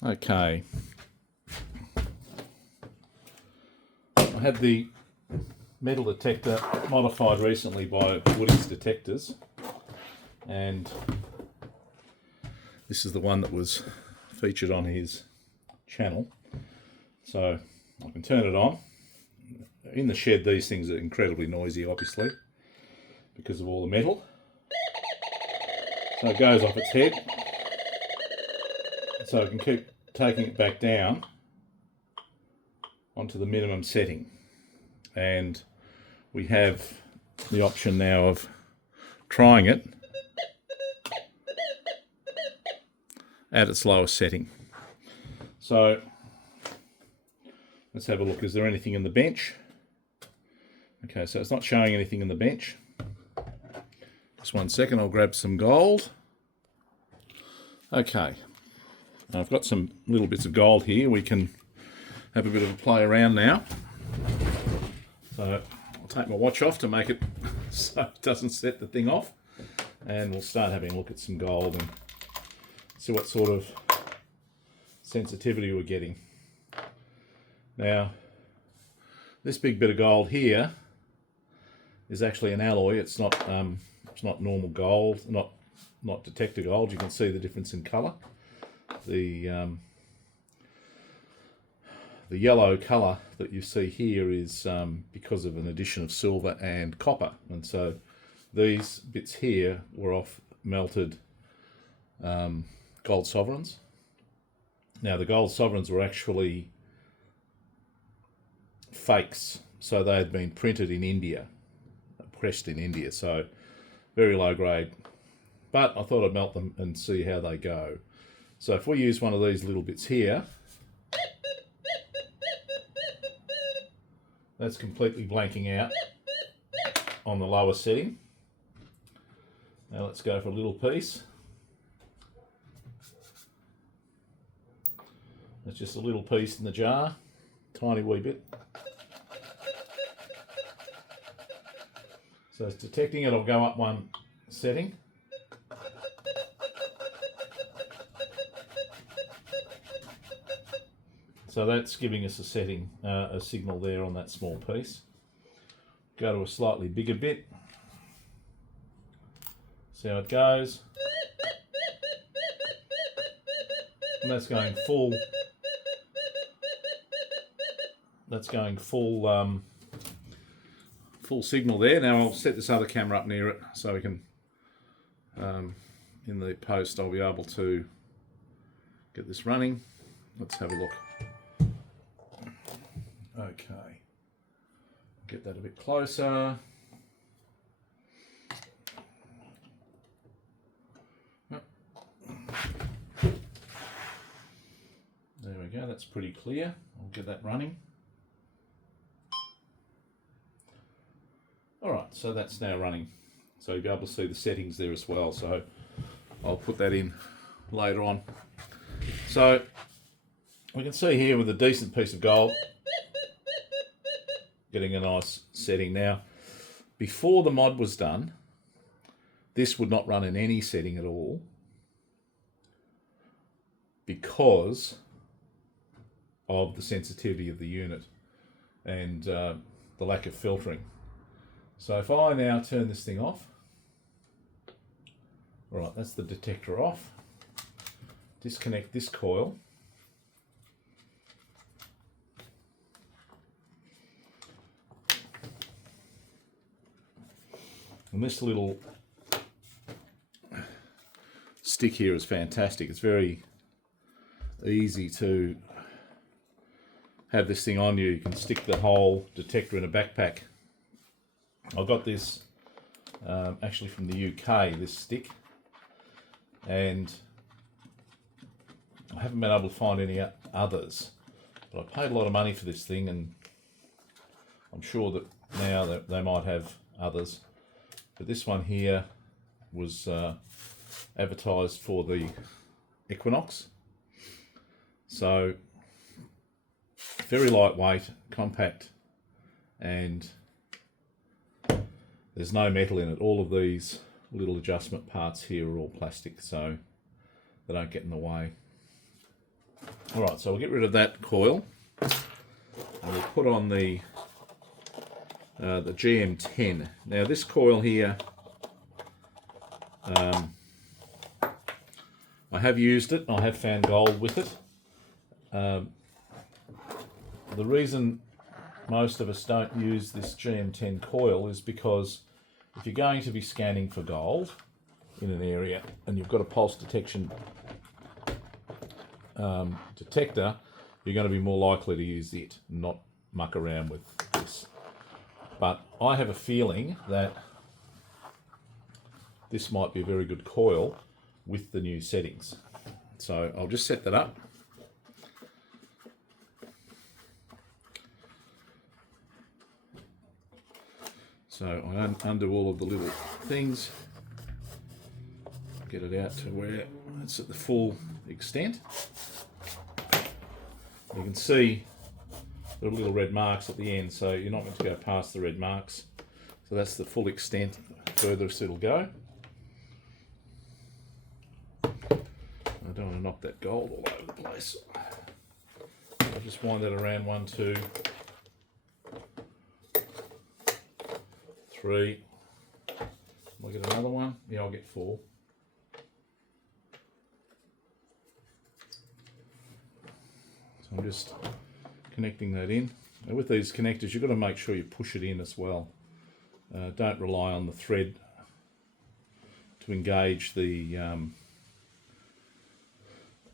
Okay. I had the metal detector modified recently by Woodies Detectors, and this is the one that was featured on his channel. So I can turn it on. In the shed, these things are incredibly noisy, obviously, because of all the metal. So it goes off its head. So I can keep taking it back down onto the minimum setting. And we have the option now of trying it at its lowest setting. So let's have a look. Is there anything in the bench? Okay, so it's not showing anything in the bench. Just 1 second, I'll grab some gold. Okay, now I've got some little bits of gold here. We can have a bit of a play around now. So I'll take my watch off to make it so it doesn't set the thing off. And we'll start having a look at some gold and see what sort of sensitivity we're getting. Now, this big bit of gold here is actually an alloy. It's not normal gold, not detector gold. You can see the difference in colour. The yellow colour that you see here is because of an addition of silver and copper, and so these bits here were off melted gold sovereigns. Now the gold sovereigns were actually fakes, so they had been printed in India, pressed in India, so very low grade. But I thought I'd melt them and see how they go. So if we use one of these little bits here, that's completely blanking out on the lower setting. Now let's go for a little piece. That's just a little piece in the jar, tiny wee bit. So it's detecting it. I'll go up 1 setting. So that's giving us a setting, a signal there on that small piece. Go to a slightly bigger bit. See how it goes. And that's going full. That's going full full signal there. Now I'll set this other camera up near it so we can, in the post, I'll be able to get this running. Let's have a look. Okay, get that a bit closer. Yep. There we go, that's pretty clear. I'll get that running. Alright, so that's now running. So you'll be able to see the settings there as well. So I'll put that in later on. So we can see here with a decent piece of gold, getting a nice setting. Now, before the mod was done, this would not run in any setting at all because of the sensitivity of the unit and the lack of filtering. So if I now turn this thing off, all right, that's the detector off. Disconnect this coil. And this little stick here is fantastic. It's very easy to have this thing on you. You can stick the whole detector in a backpack. I got this actually from the UK, this stick, and I haven't been able to find any others, but I paid a lot of money for this thing, and I'm sure that now that they might have others. But this one here was advertised for the Equinox. So very lightweight, compact, and there's no metal in it. All of these little adjustment parts here are all plastic, so they don't get in the way. All right, so we'll get rid of that coil, and we'll put on the GM10. Now this coil here, I have used it. I have found gold with it. The reason most of us don't use this GM10 coil is because if you're going to be scanning for gold in an area and you've got a pulse detection detector, you're going to be more likely to use it, not muck around with this. But I have a feeling that this might be a very good coil with the new settings. So I'll just set that up. So I undo all of the little things, get it out to where it's at the full extent. You can see the little red marks at the end, so you're not meant to go past the red marks. So that's the full extent, furthest it'll go. I don't want to knock that gold all over the place. I'll just wind that around 1, 2, 3. I'll get another one. Yeah, I'll get 4. So I'm just connecting that in. Now with these connectors, you've got to make sure you push it in as well. Don't rely on the thread to engage the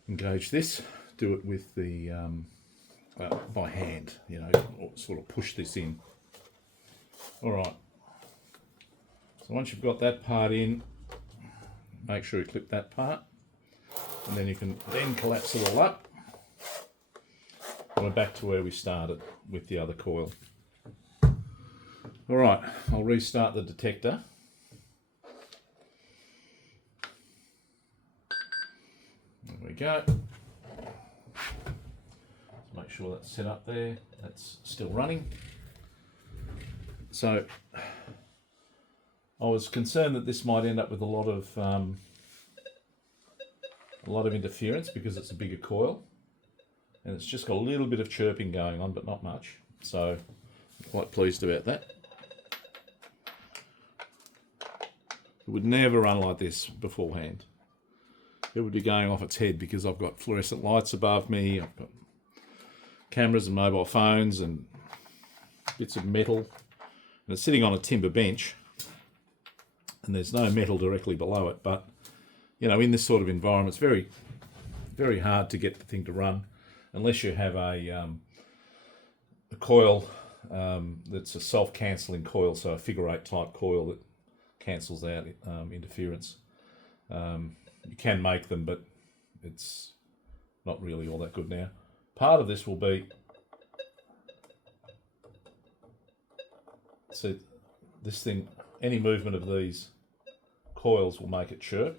engage this. Do it with the by hand, you know, or sort of push this in. All right. So once you've got that part in, make sure you clip that part, and then you can then collapse it all up. And we're back to where we started with the other coil. All right, I'll restart the detector. There we go. Let's make sure that's set up there. That's still running. So I was concerned that this might end up with a lot of interference because it's a bigger coil, and it's just got a little bit of chirping going on, but not much. So I'm quite pleased about that. It would never run like this beforehand. It would be going off its head because I've got fluorescent lights above me, I've got cameras and mobile phones and bits of metal, and it's sitting on a timber bench, and there's no metal directly below it. But you know, in this sort of environment, it's very, very hard to get the thing to run unless you have a coil that's a self-cancelling coil, so a figure-8 type coil that cancels out interference. You can make them, but it's not really all that good now. Part of this will be, see, this thing, any movement of these coils will make it chirp.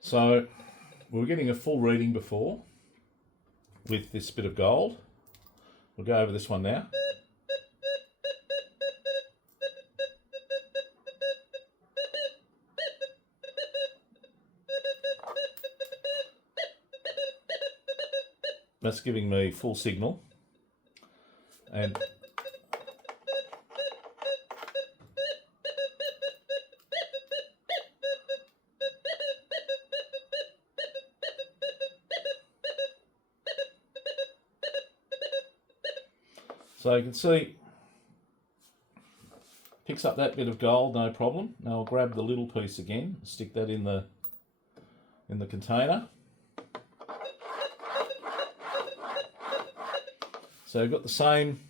So we were getting a full reading before with this bit of gold. We'll go over this one now. That's giving me full signal, and so you can see picks up that bit of gold, no problem. Now I'll grab the little piece again, stick that in the container. So you've got the same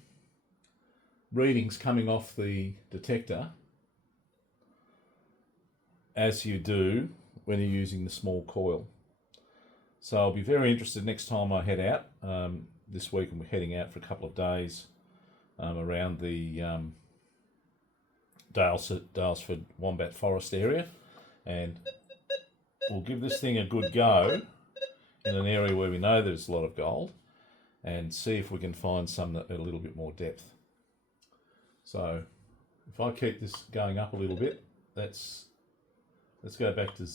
readings coming off the detector as you do when you're using the small coil. So I'll be very interested next time I head out. This week I'm heading out for a couple of days around the Dalesford Wombat Forest area, and we'll give this thing a good go in an area where we know there's a lot of gold, and see if we can find some that at a little bit more depth. So if I keep this going up a little bit, let's go back to,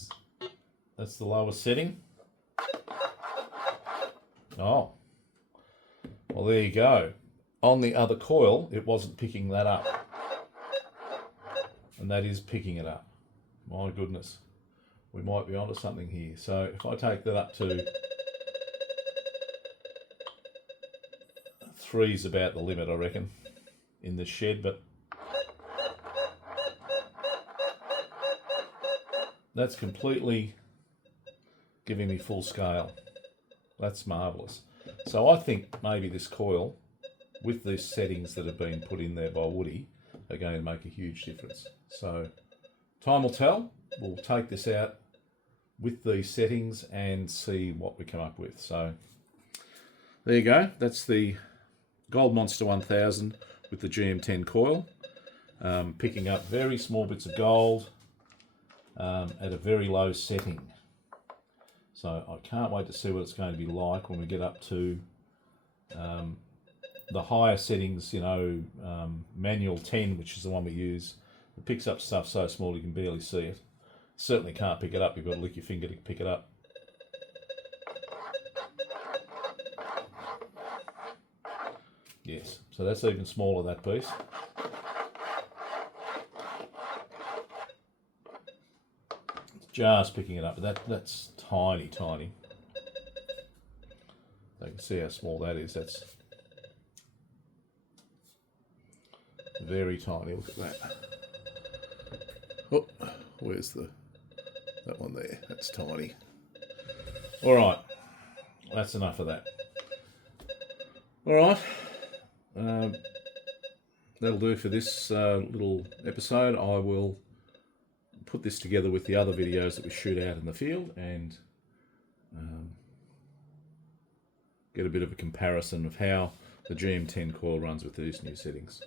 that's the lowest setting. Oh, well, there you go. On the other coil, it wasn't picking that up. And that is picking it up. My goodness. We might be onto something here. So if I take that up to 3 is about the limit, I reckon, in this shed, but that's completely giving me full scale. That's marvellous. So I think maybe this coil, with these settings that have been put in there by Woody, are going to make a huge difference. So time will tell. We'll take this out with these settings and see what we come up with. So there you go. That's the Gold Monster 1000 with the GM10 coil, picking up very small bits of gold at a very low setting. So I can't wait to see what it's going to be like when we get up to the higher settings, you know, manual 10, which is the one we use. It picks up stuff so small you can barely see it. Certainly can't pick it up, you've got to lick your finger to pick it up. Yes, so that's even smaller, that piece. It's just picking it up, but that's tiny, tiny. So you can see how small that is. That's very tiny. Look at that. Oh, where's that one there? That's tiny. All right, that's enough of that. All right. That'll do for this little episode. I will put this together with the other videos that we shoot out in the field and get a bit of a comparison of how the GM10 coil runs with these new settings.